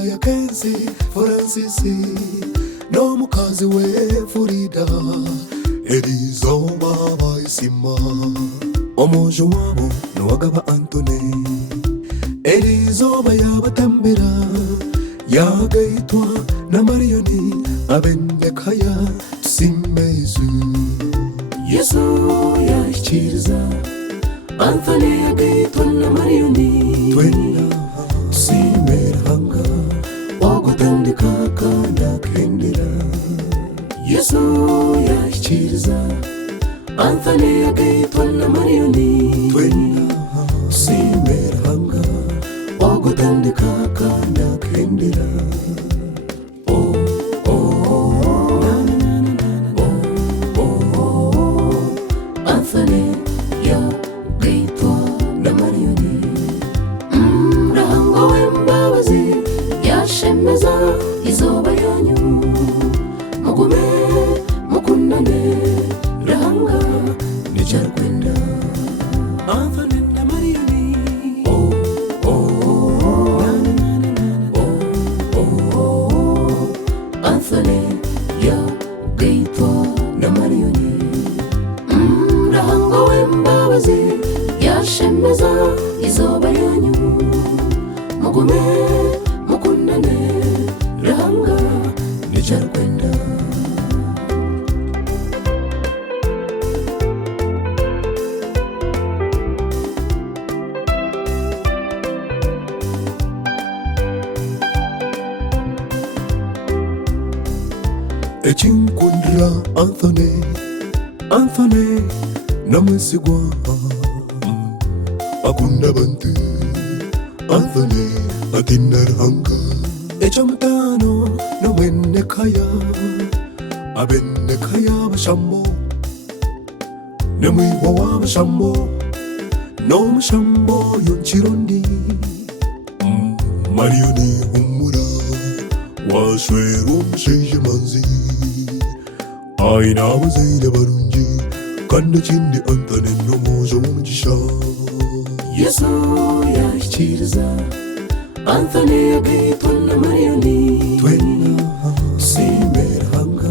Maya Kensi Francisi no mukazi we Furida Elizoma Baisima Omojo wabo no wagaba Antone Elizoma yabatambira yagaitwa na Marioni abendekaya simezu Yesu yashiriza Anthony yagaitwa na Marioni twena simerhanga ogutandika kana kendera Yesu yashiriza Anthony yagaitwa na Marioni twena simerhanga ogutandika kana kendera Anthony yagaitwa na Marioni wembabazi yashemeza izoba yanyu mugume mukundane rahanga nicyarwenda Anthony na Marioni Anthony yagaitwa na Marioni rahanga wembabazi yashemeza izoba yanyu mugume mukundane rahanga nicyarwenda Echinkundra Anthony namusigwa akunda bantu Anthony atinarhanga echamtano no wenne kaya abenne kaya bashambo nemwiwa wa bashambo no mashambo yonchirondi Marioni humura washweru msheje manzi aina wazile barunji kanda chindi Anthony no mojo mjisha Yesu yashiriza Anthony yagaitwa na Marioni twena simerhanga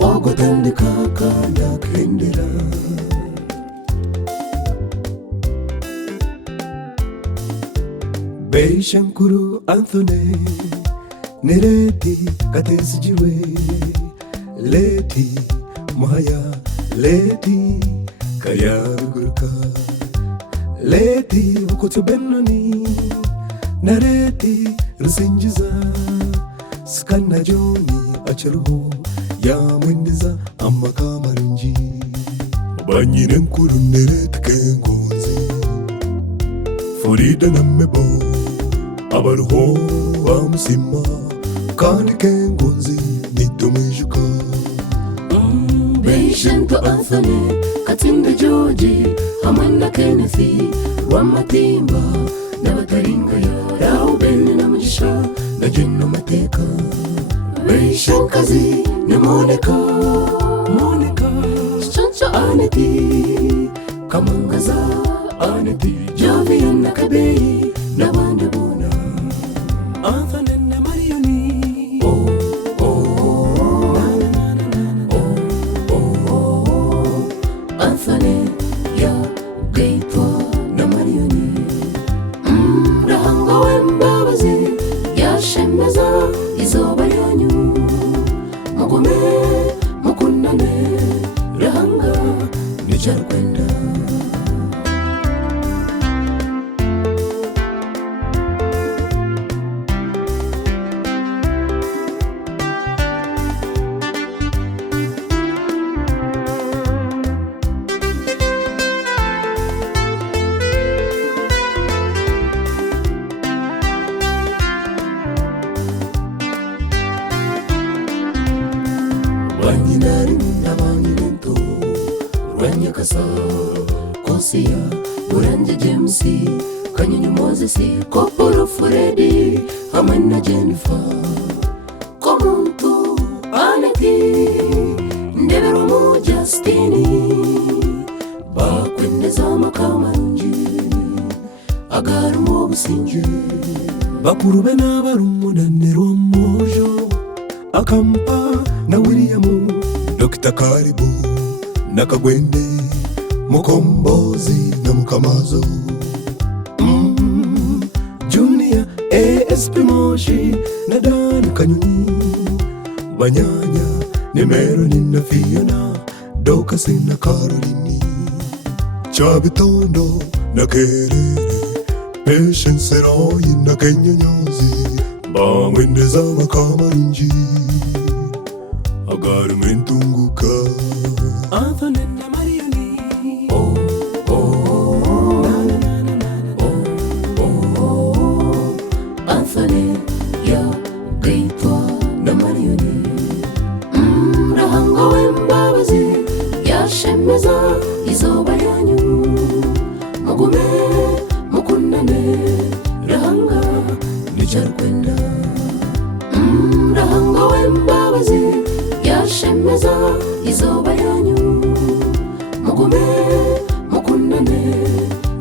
ogutandika kana kendera Beishankuru Anthony nereti katesijiwe leti maya leti kayagurka leti ukutubenoni nareti rusinjiza skana joni acharuho ya mwendiza amaka marinji banyine nkuru nereti kengonzi Furida namebo abaruho bamusima kandi kengonzi nitumwijuka Beishanto Anthony Katinda George Amanda Kennedy Wamatimba Nabataringa ya Raubeni na Mjisha na Jino Mateka Beishankazi na Monica Chancho Aneti Kamangaza Aneti Javian na Kabei na Bandabuna Anthony na Marioni Anthony yagaitwa na Marioni rahanga wembabazi yashemeza izoba yanyu mugume mukundane rahanga nicyarwenda Wanyinari n'abanyinento Rwanyakasa Kosia Uranje James Kanyinyi Moses Koporo Freddy Amana Jennifer Komuntu Aneti Ndebero Justini Bakwendeza makamanji Agarumo businje bakuru be n'abarumunaniro mojo Akampa na Williamu Dr. Karibu na Kagwende Mukombozi na Mukamazo Junior ASP Moshi na Dan Kanyoni Banyanya Nimero nina Fiona Dokasi na Caroline Chabitondo na Kerere Patience Roy na Kenyonyozi Bamwendeza Makamarunji Agarimentunguka Anthony na Mariani Anthony ya Gaitwa na Mariani Rahanga wembabazi ya shemeza izoba yanyu Mugume mukunane Rahanga nicharkwenda Rahanga wembabazi ya shemeza izoba yanyu Mugume mukunane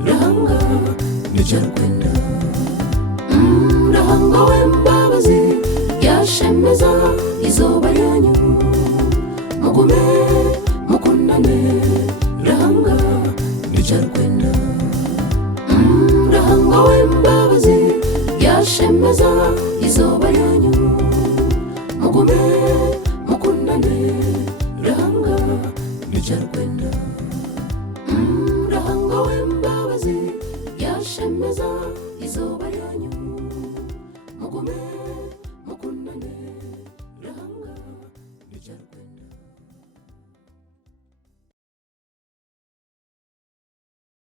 Rahanga nicharkwenda Rahanga wembabazi ya shemeza izoba yanyu Mugume mukunane Rahanga nicharkwenda Rahanga wembabazi ya shemeza izoba yanyu Mugume mukunane Rahanga nicharkwenda Rahanga wembabazi ya shemeza izoba yanyu Mugume